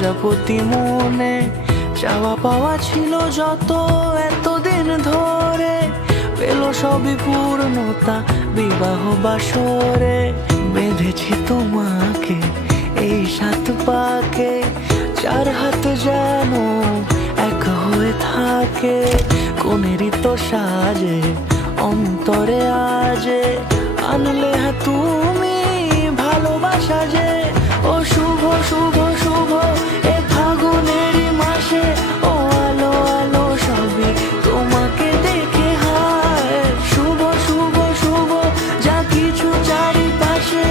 প্রজাপতি মনে চাওয়া পাওয়া ছিল যত এতদিন ধরে, পেল সবই পূর্ণতা বিবাহ বাসরে। বেঁধেছি তোমাকে এই 7 পাকে, 4 হাত যেন এক হয়ে থাকে। কোনেরই তো সাজে অন্তরে আজে, আনলে হ্যাঁ তুমি ভালোবাসা যে। ও শুভ শুভ শুভ এ ফাগুনেরই মাসে, ও আলো আলো সবই তোমাকে দেখে হায়। শুভ শুভ শুভ যা কিছু চারিপাশে,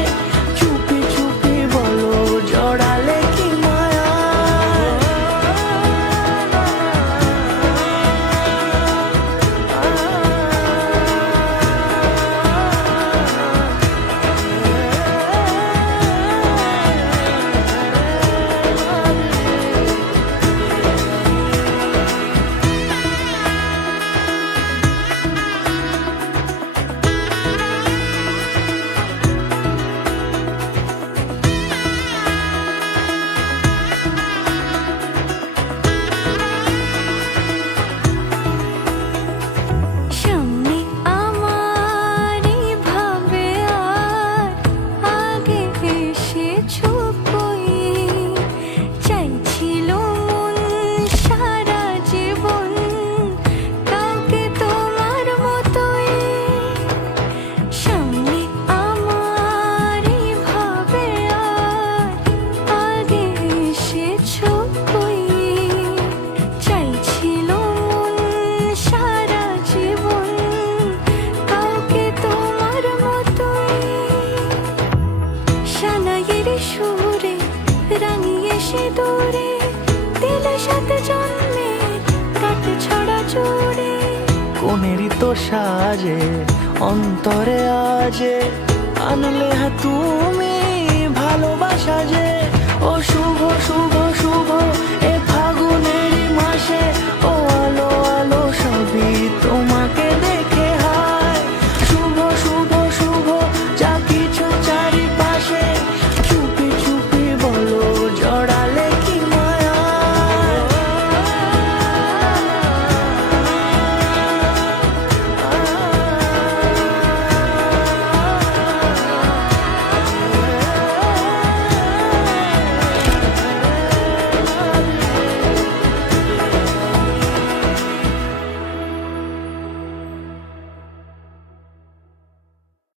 চুপি চুপি বলো জড়ালে কি মায়া। সুরে রাঙিয়ে সে দূরে দিলে 7 জন্মে কাট ছড়া জোড়ে। কোনেরই তো সাজে অন্তরে আজে, আনলে হ্যাঁ তুমি ভালোবাসা যে। ও শুভ শুভ শুভ